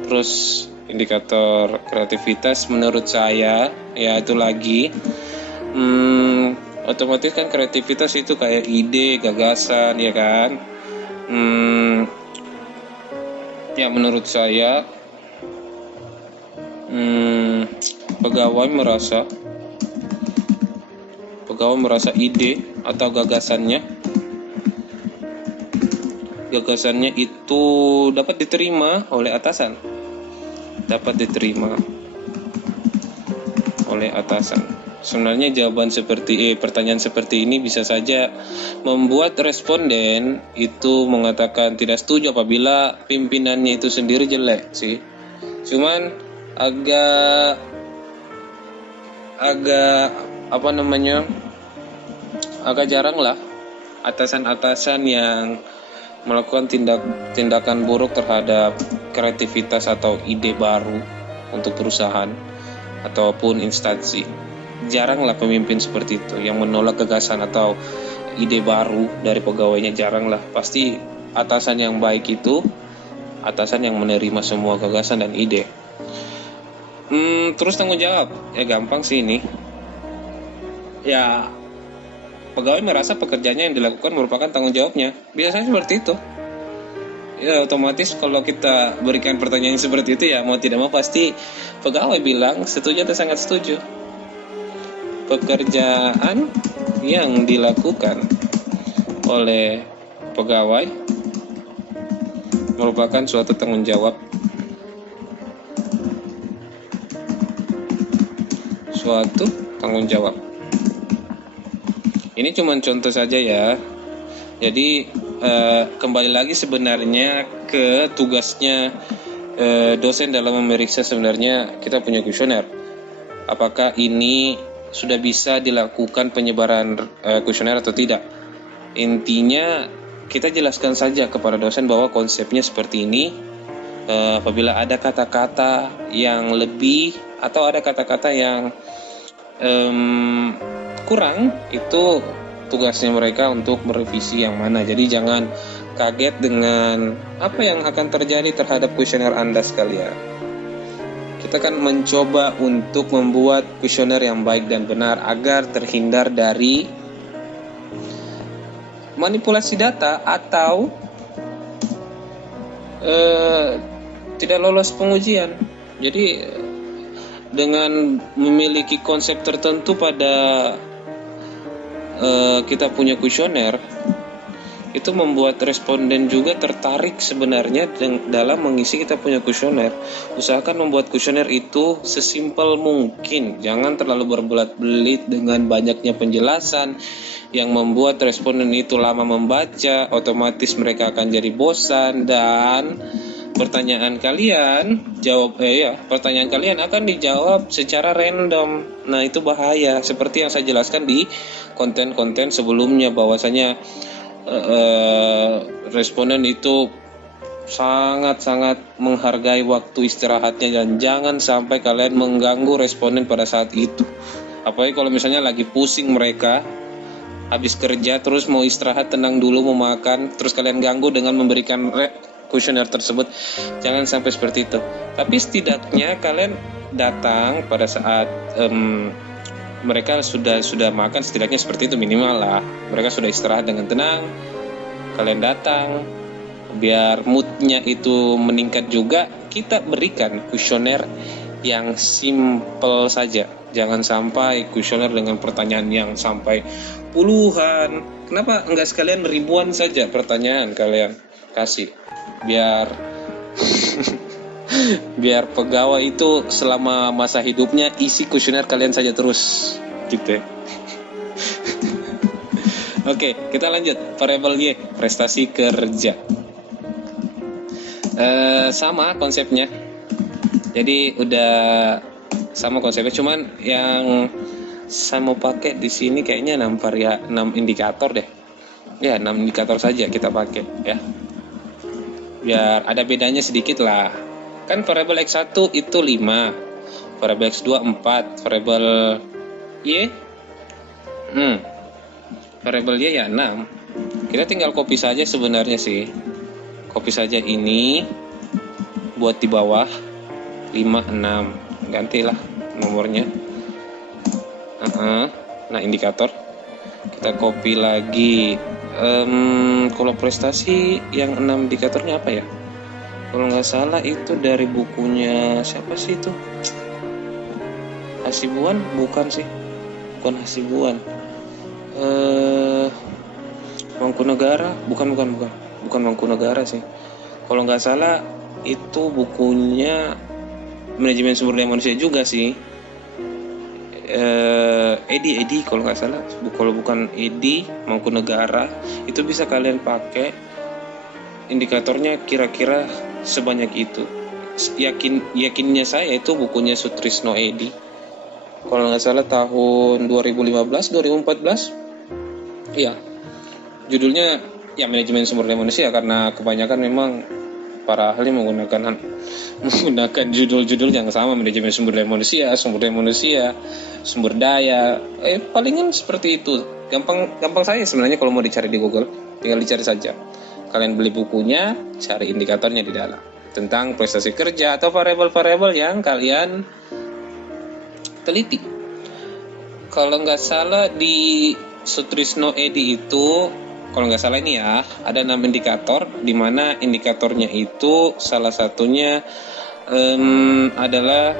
Terus indikator kreativitas menurut saya, ya itu lagi otomatis kan kreativitas itu kayak ide, gagasan, ya kan. Ya menurut saya pegawai merasa ide atau gagasannya itu dapat diterima oleh atasan. Sebenarnya pertanyaan seperti ini bisa saja membuat responden itu mengatakan tidak setuju apabila pimpinannya itu sendiri jelek sih. Cuman agak jarang lah atasan-atasan yang melakukan tindakan buruk terhadap kreativitas atau ide baru untuk perusahaan ataupun instansi. Jaranglah pemimpin seperti itu yang menolak gagasan atau ide baru dari pegawainya, jaranglah. Pasti atasan yang baik itu atasan yang menerima semua gagasan dan ide. Terus tanggung jawab, ya gampang sih ini. Ya pegawai merasa pekerjaannya yang dilakukan merupakan tanggung jawabnya. Biasanya seperti itu. Ya otomatis kalau kita berikan pertanyaan seperti itu, ya mau tidak mau pasti pegawai bilang setuju atau sangat setuju. Pekerjaan yang dilakukan oleh pegawai merupakan suatu tanggung jawab. Ini cuma contoh saja ya. Jadi kembali lagi sebenarnya ke tugasnya dosen dalam memeriksa. Sebenarnya kita punya kuesioner. Apakah ini sudah bisa dilakukan penyebaran kuesioner atau tidak. Intinya kita jelaskan saja kepada dosen bahwa konsepnya seperti ini. Apabila ada kata-kata yang lebih atau ada kata-kata yang kurang, itu tugasnya mereka untuk merevisi yang mana. Jadi jangan kaget dengan apa yang akan terjadi terhadap kuesioner Anda sekalian. Kita kan mencoba untuk membuat kuesioner yang baik dan benar agar terhindar dari manipulasi data atau tidak lolos pengujian. Jadi dengan memiliki konsep tertentu pada kita punya kuesioner, itu membuat responden juga tertarik sebenarnya dalam mengisi kita punya kuesioner. Usahakan membuat kuesioner itu sesimpel mungkin, jangan terlalu berbelit-belit dengan banyaknya penjelasan yang membuat responden itu lama membaca, otomatis mereka akan jadi bosan dan pertanyaan kalian akan dijawab secara random. Nah, itu bahaya. Seperti yang saya jelaskan di konten-konten sebelumnya, bahwasanya responden itu sangat-sangat menghargai waktu istirahatnya dan jangan sampai kalian mengganggu responden pada saat itu. Apalagi kalau misalnya lagi pusing mereka habis kerja terus mau istirahat, tenang dulu, mau makan, terus kalian ganggu dengan memberikan kuesioner tersebut. Jangan sampai seperti itu. Tapi setidaknya kalian datang pada saat mereka sudah makan, setidaknya seperti itu minimal lah. Mereka sudah istirahat dengan tenang, kalian datang, biar moodnya itu meningkat juga. Kita berikan kuesioner yang simple saja. Jangan sampai kuesioner dengan pertanyaan yang sampai puluhan. Kenapa enggak sekalian ribuan saja pertanyaan kalian kasih, biar biar pegawai itu selama masa hidupnya isi kuesioner kalian saja terus gitu ya. Oke, kita lanjut. Variabel Y, prestasi kerja. Sama konsepnya. Jadi udah sama konsepnya, cuman yang saya mau pakai di sini kayaknya 6 indikator deh. Ya, 6 indikator saja kita pakai ya. Biar ada bedanya sedikit lah. Kan variabel X1 itu 5, variabel X2 4, variabel Y variabel Y ya 6. Kita tinggal copy saja sebenarnya sih. Copy saja ini buat di bawah 5 6. Gantilah nomornya. Nah, indikator kita copy lagi. Kalau prestasi yang 6 indikatornya apa ya? Kalau nggak salah itu dari bukunya siapa sih itu? Hasibuan? Bukan sih, bukan Hasibuan. Mangkunegara? Bukan Mangkunegara sih. Kalau nggak salah itu bukunya manajemen sumber daya manusia juga sih. Edi kalau nggak salah. Kalau bukan Edi, Mangkunegara, itu bisa kalian pakai. Indikatornya kira-kira sebanyak itu. Yakinnya saya itu bukunya Sutrisno Edi. Kalau nggak salah tahun 2015-2014. Iya. Judulnya ya manajemen sumber daya manusia, karena kebanyakan memang para ahli menggunakan judul-judul yang sama, manajemen sumber daya manusia, sumber daya. Palingan seperti itu. Gampang saya sebenarnya kalau mau dicari di Google, tinggal dicari saja. Kalian beli bukunya, cari indikatornya di dalam tentang prestasi kerja atau variabel-variabel yang kalian teliti. Kalau nggak salah di Sutrisno Edi itu, kalau nggak salah ini ya, ada 6 indikator, di mana indikatornya itu salah satunya adalah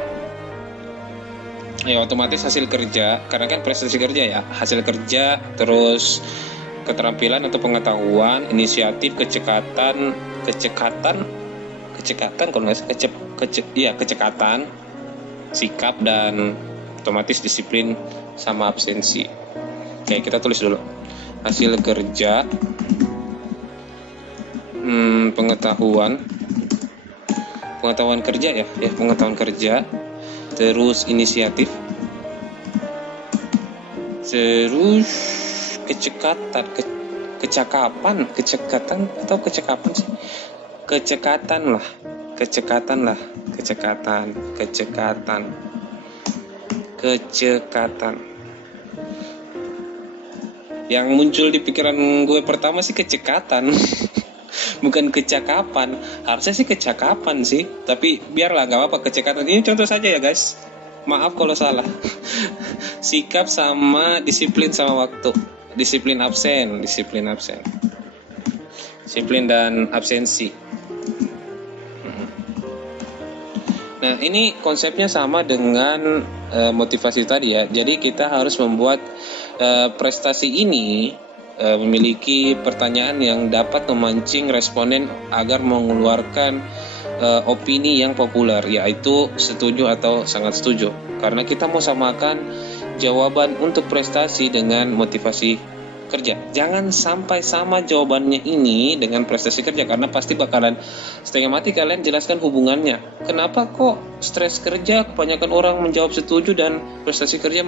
ya otomatis hasil kerja, karena kan prestasi kerja ya, hasil kerja, terus keterampilan atau pengetahuan, inisiatif, kecekatan kalau nggak salah, kecekatan, sikap, dan otomatis disiplin sama absensi. Oke, kita tulis dulu. Hasil kerja, pengetahuan kerja ya, pengetahuan kerja, terus inisiatif, Terus kecekatan, kecekatan atau kecekapan sih? Kecekatan lah. Yang muncul di pikiran gue pertama sih kecekatan. Bukan kecakapan. Harusnya sih kecakapan sih, tapi biarlah, gak apa-apa, kecekatan. Ini contoh saja ya guys, maaf kalau salah. Sikap sama disiplin sama waktu. Disiplin dan absensi. Nah, ini konsepnya sama dengan motivasi tadi ya. Jadi kita harus membuat prestasi ini memiliki pertanyaan yang dapat memancing responden agar mengeluarkan opini yang populer, yaitu setuju atau sangat setuju. Karena kita mau samakan jawaban untuk prestasi dengan motivasi kerja. Jangan sampai sama jawabannya ini dengan prestasi kerja, karena pasti bakalan setengah mati kalian jelaskan hubungannya. Kenapa kok stres kerja kebanyakan orang menjawab setuju dan prestasi kerja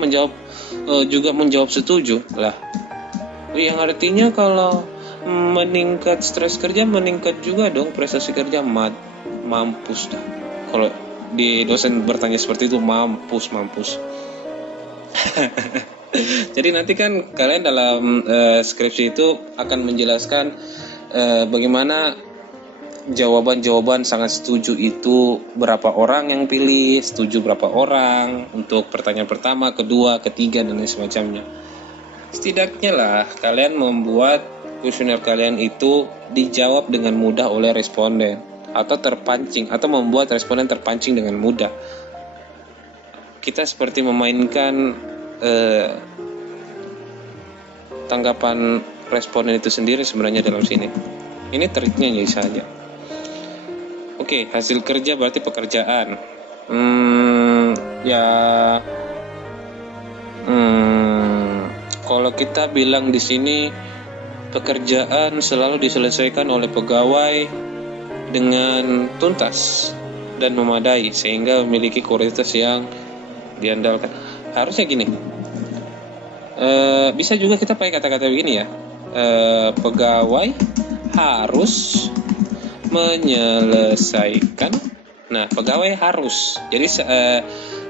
juga menjawab setuju lah. Yang artinya kalau meningkat stres kerja, meningkat juga dong prestasi kerja. Mampus dah. Kalau di dosen bertanya seperti itu, mampus. Jadi nanti kan kalian dalam skripsi itu akan menjelaskan bagaimana jawaban sangat setuju itu berapa orang yang pilih, setuju berapa orang untuk pertanyaan pertama, kedua, ketiga, dan lain semacamnya. Setidaknya lah kalian membuat kuesioner kalian itu dijawab dengan mudah oleh responden, atau terpancing, atau membuat responden terpancing dengan mudah. Kita seperti memainkan tanggapan responden itu sendiri sebenarnya dalam sini. Ini triknya saja. Oke, hasil kerja berarti pekerjaan. Kalau kita bilang di sini pekerjaan selalu diselesaikan oleh pegawai dengan tuntas dan memadai sehingga memiliki kualitas yang diandalkan. Harusnya gini. Bisa juga kita pakai kata-kata begini ya. Pegawai harus menyelesaikan. Nah, pegawai harus.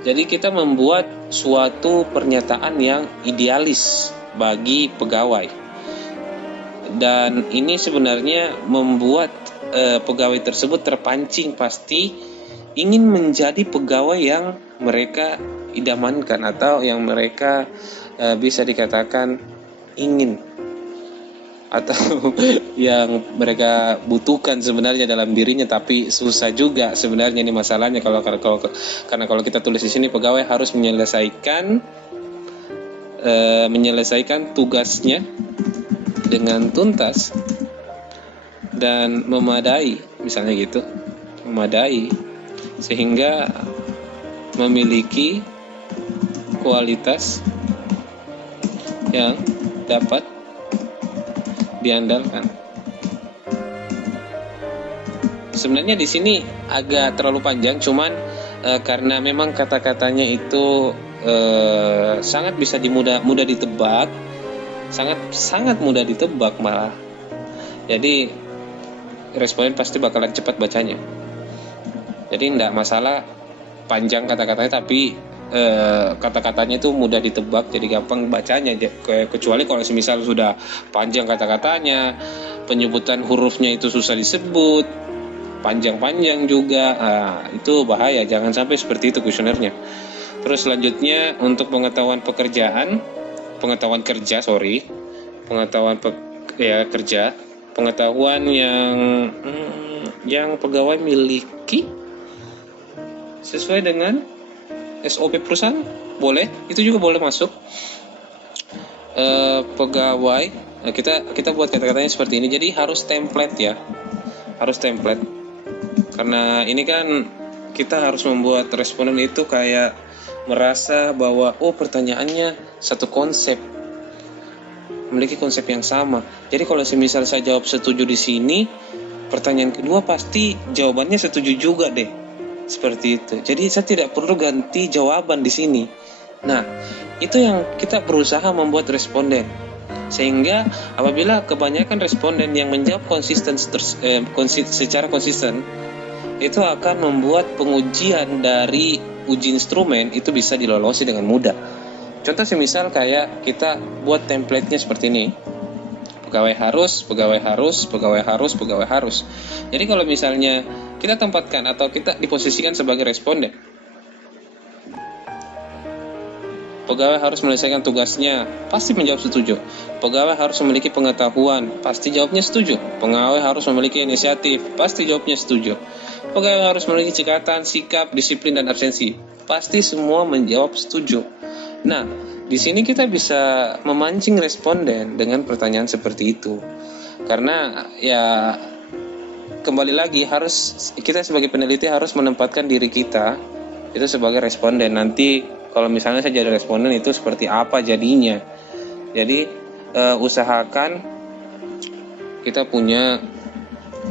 Jadi kita membuat suatu pernyataan yang idealis bagi pegawai. Dan ini sebenarnya membuat pegawai tersebut terpancing, pasti ingin menjadi pegawai yang mereka idamankan atau yang mereka bisa dikatakan ingin atau yang mereka butuhkan sebenarnya dalam dirinya, tapi susah juga sebenarnya ini masalahnya karena kalau kita tulis di sini pegawai harus menyelesaikan tugasnya dengan tuntas dan memadai, misalnya gitu, memadai sehingga memiliki kualitas yang dapat diandalkan. Sebenarnya di sini agak terlalu panjang, cuman karena memang kata-katanya itu sangat bisa mudah ditebak, sangat mudah ditebak malah. Jadi responden pasti bakalan cepat bacanya. Jadi tidak masalah panjang kata-katanya, tapi kata-katanya itu mudah ditebak, jadi gampang bacanya. Kecuali kalau semisal sudah panjang kata-katanya, penyebutan hurufnya itu susah disebut, panjang-panjang juga, itu bahaya. Jangan sampai seperti itu kuesionernya. Terus selanjutnya untuk pengetahuan pengetahuan yang pegawai miliki sesuai dengan SOP perusahaan, boleh, itu juga boleh masuk. Pegawai, kita buat kata-katanya seperti ini. Jadi harus template ya, karena ini kan kita harus membuat responden itu kayak merasa bahwa pertanyaannya satu konsep, memiliki konsep yang sama. Jadi kalau semisal saya jawab setuju di sini, pertanyaan kedua pasti jawabannya setuju juga deh. Seperti itu. Jadi saya tidak perlu ganti jawaban di sini. Nah, itu yang kita berusaha membuat responden. Sehingga apabila kebanyakan responden yang menjawab secara konsisten, itu akan membuat pengujian dari uji instrumen itu bisa dilolosi dengan mudah. Contoh semisal kayak kita buat template-nya seperti ini. Pegawai harus, pegawai harus, pegawai harus, pegawai harus. Jadi kalau misalnya kita tempatkan atau kita diposisikan sebagai responden, pegawai harus menyelesaikan tugasnya, pasti menjawab setuju. Pegawai harus memiliki pengetahuan, pasti jawabnya setuju. Pegawai harus memiliki inisiatif, pasti jawabnya setuju. Pegawai harus memiliki cekatan, sikap, disiplin, dan absensi, pasti semua menjawab setuju. Nah, di sini kita bisa memancing responden dengan pertanyaan seperti itu. Karena ya kembali lagi kita sebagai peneliti harus menempatkan diri kita itu sebagai responden. Nanti kalau misalnya saya jadi responden itu seperti apa jadinya. Jadi usahakan kita punya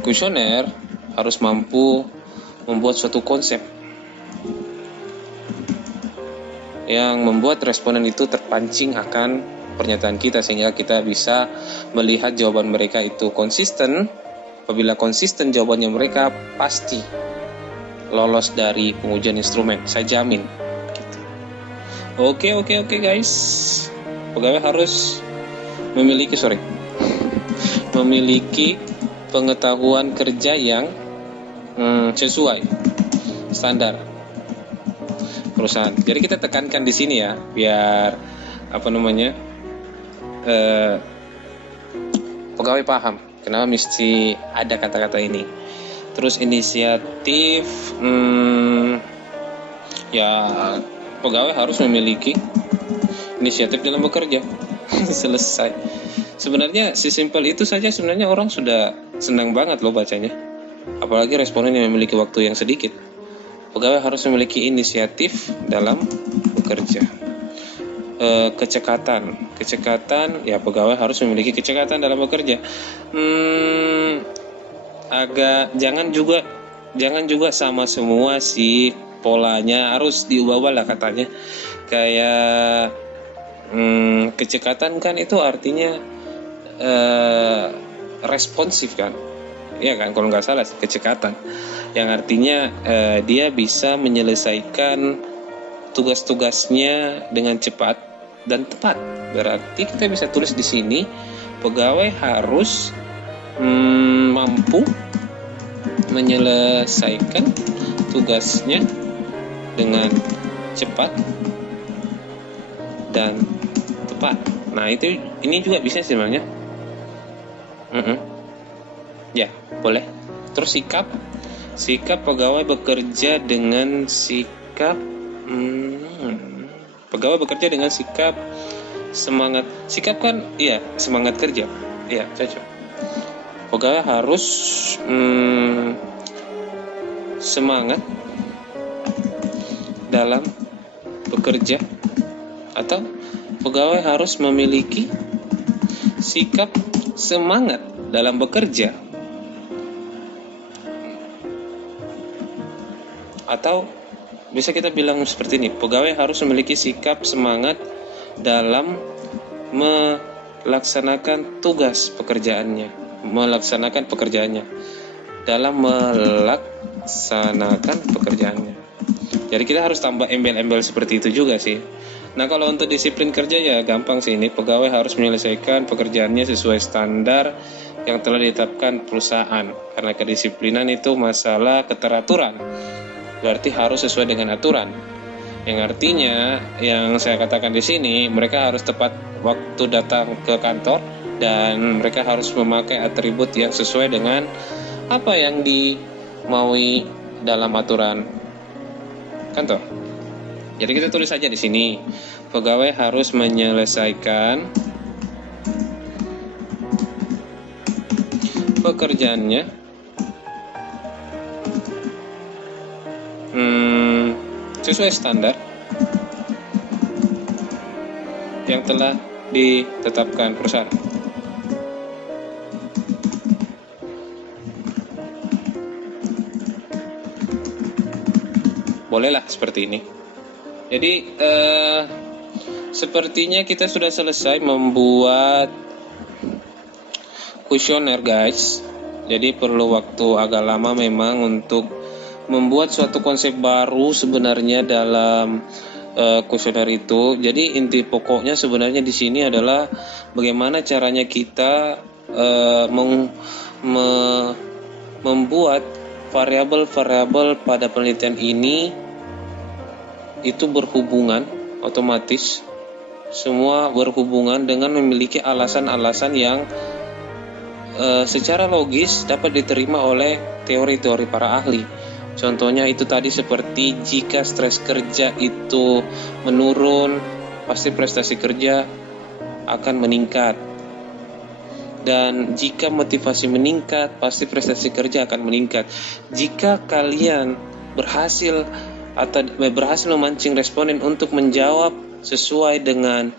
kuesioner harus mampu membuat suatu konsep yang membuat responden itu terpancing akan pernyataan kita, sehingga kita bisa melihat jawaban mereka itu konsisten. Apabila konsisten jawabannya mereka pasti lolos dari pengujian instrumen, saya jamin. Oke guys, pegawai harus memiliki pengetahuan kerja yang sesuai standar perusahaan. Jadi kita tekankan di sini ya, biar pegawai paham kenapa mesti ada kata-kata ini. Terus inisiatif, ya pegawai harus memiliki inisiatif dalam bekerja. Selesai. Sebenarnya sesimpel itu saja, sebenarnya orang sudah senang banget loh bacanya. Apalagi responden yang memiliki waktu yang sedikit. Pegawai harus memiliki inisiatif dalam bekerja. Kecekatan, ya pegawai harus memiliki kecekatan dalam bekerja. Jangan juga sama semua sih, polanya harus diubah-ubah lah katanya. Kayak kecekatan kan itu artinya responsif kan, ya kan, kalau nggak salah kecekatan yang artinya dia bisa menyelesaikan tugas-tugasnya dengan cepat dan tepat. Berarti kita bisa tulis di sini pegawai harus mampu menyelesaikan tugasnya dengan cepat dan tepat. Nah ini juga bisa sebenarnya. Ya boleh. Terus sikap pegawai bekerja dengan sikap pegawai bekerja dengan sikap semangat. Sikap kan iya semangat kerja. Iya cocok. Pegawai harus semangat dalam bekerja, atau pegawai harus memiliki sikap semangat dalam bekerja, atau bisa kita bilang seperti ini, pegawai harus memiliki sikap semangat dalam melaksanakan pekerjaannya. Jadi kita harus tambah embel-embel seperti itu juga sih. Nah kalau untuk disiplin kerja ya gampang sih, ini pegawai harus menyelesaikan pekerjaannya sesuai standar yang telah ditetapkan perusahaan. Karena kedisiplinan itu masalah keteraturan, berarti harus sesuai dengan aturan. Yang artinya yang saya katakan di sini, mereka harus tepat waktu datang ke kantor dan mereka harus memakai atribut yang sesuai dengan apa yang dimaui dalam aturan kantor. Jadi kita tulis saja di sini, pegawai harus menyelesaikan pekerjaannya sesuai standar yang telah ditetapkan perusahaan. Bolehlah seperti ini. Jadi sepertinya kita sudah selesai membuat kuesioner, guys. Jadi perlu waktu agak lama memang untuk membuat suatu konsep baru sebenarnya dalam kuesioner itu. Jadi inti pokoknya sebenarnya di sini adalah bagaimana caranya kita membuat variabel-variabel pada penelitian ini itu berhubungan, otomatis semua berhubungan dengan memiliki alasan-alasan yang secara logis dapat diterima oleh teori-teori para ahli. Contohnya itu tadi seperti jika stres kerja itu menurun, pasti prestasi kerja akan meningkat. Dan jika motivasi meningkat, pasti prestasi kerja akan meningkat. Jika kalian berhasil memancing responden untuk menjawab sesuai dengan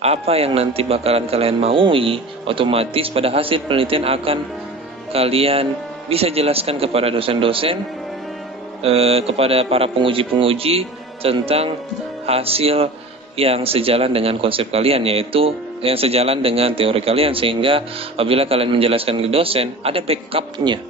apa yang nanti bakalan kalian maui, otomatis pada hasil penelitian akan kalian bisa jelaskan kepada dosen-dosen, kepada para penguji-penguji tentang hasil yang sejalan dengan konsep kalian, yaitu yang sejalan dengan teori kalian, sehingga apabila kalian menjelaskan ke dosen ada backupnya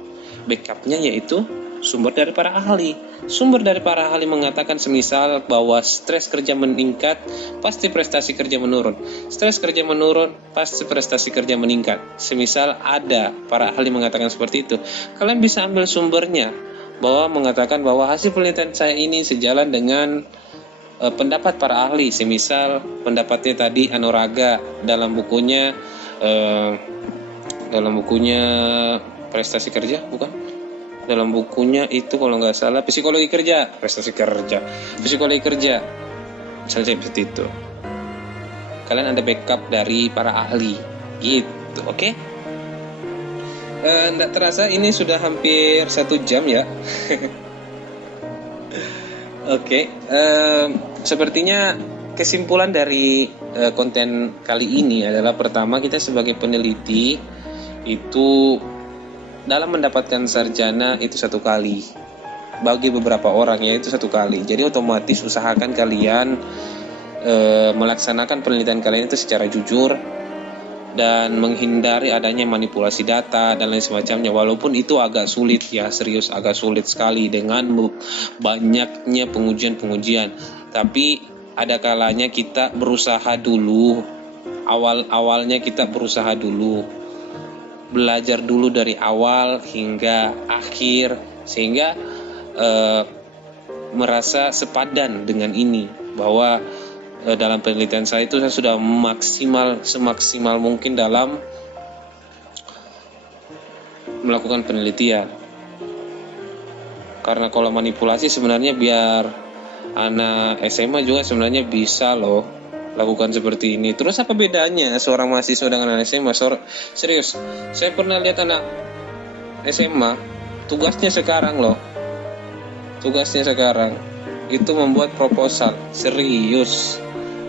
yaitu sumber dari para ahli. Sumber dari para ahli mengatakan semisal bahwa stres kerja meningkat, pasti prestasi kerja menurun. Stres kerja menurun, pasti prestasi kerja meningkat. Semisal ada para ahli mengatakan seperti itu, kalian bisa ambil sumbernya, bahwa mengatakan bahwa hasil penelitian saya ini sejalan dengan pendapat para ahli. Semisal pendapatnya tadi Anuraga dalam bukunya prestasi kerja, dalam bukunya itu kalau nggak salah psikologi kerja, psikologi kerja, misalnya seperti itu. Kalian ada backup dari para ahli, gitu, oke? Nggak terasa ini sudah hampir 1 jam ya. Oke, sepertinya kesimpulan dari konten kali ini adalah, pertama, kita sebagai peneliti itu dalam mendapatkan sarjana itu 1 kali, bagi beberapa orang ya itu 1 kali. Jadi otomatis usahakan kalian melaksanakan penelitian kalian itu secara jujur dan menghindari adanya manipulasi data dan lain semacamnya. Walaupun itu agak sulit ya, serius agak sulit sekali dengan banyaknya pengujian, tapi ada kalanya kita berusaha dulu. Awalnya kita berusaha dulu, belajar dulu dari awal hingga akhir, sehingga merasa sepadan dengan ini, bahwa dalam penelitian saya itu saya sudah semaksimal mungkin dalam melakukan penelitian. Karena kalau manipulasi sebenarnya biar anak SMA juga sebenarnya bisa loh lakukan seperti ini. Terus apa bedanya seorang mahasiswa dengan anak SMA? Serius, saya pernah lihat anak SMA, tugasnya sekarang itu membuat proposal. Serius,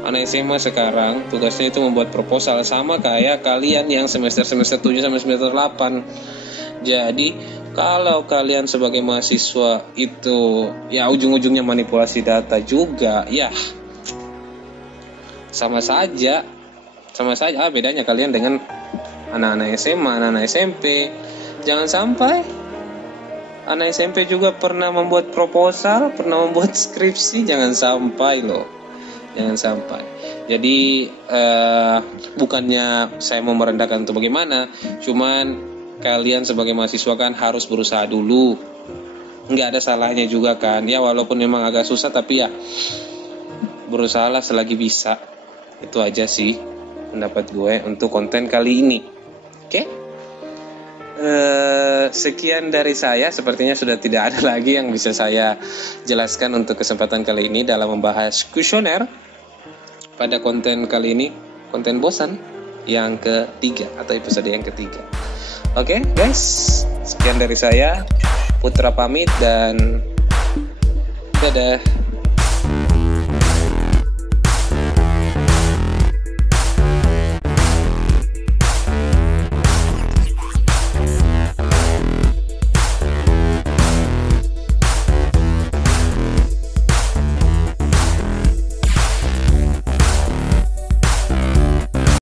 anak SMA sekarang tugasnya itu membuat proposal, sama kayak kalian yang semester 7 sampai semester 8. Jadi kalau kalian sebagai mahasiswa itu ya ujung-ujungnya manipulasi data juga, ya sama saja. Bedanya kalian dengan anak-anak SMA, anak-anak SMP. Jangan sampai anak SMP juga pernah membuat proposal, pernah membuat skripsi. Jangan sampai. Jadi bukannya saya mau merendahkan untuk bagaimana, cuman kalian sebagai mahasiswa kan harus berusaha dulu. Nggak ada salahnya juga kan, ya walaupun memang agak susah, tapi ya berusahalah selagi bisa. Itu aja sih pendapat gue untuk konten kali ini. Oke? Sekian dari saya. Sepertinya sudah tidak ada lagi yang bisa saya jelaskan untuk kesempatan kali ini dalam membahas kuesioner pada konten kali ini, konten bosan yang ketiga atau episode yang ketiga. Oke, guys, sekian dari saya. Putra pamit dan dadah.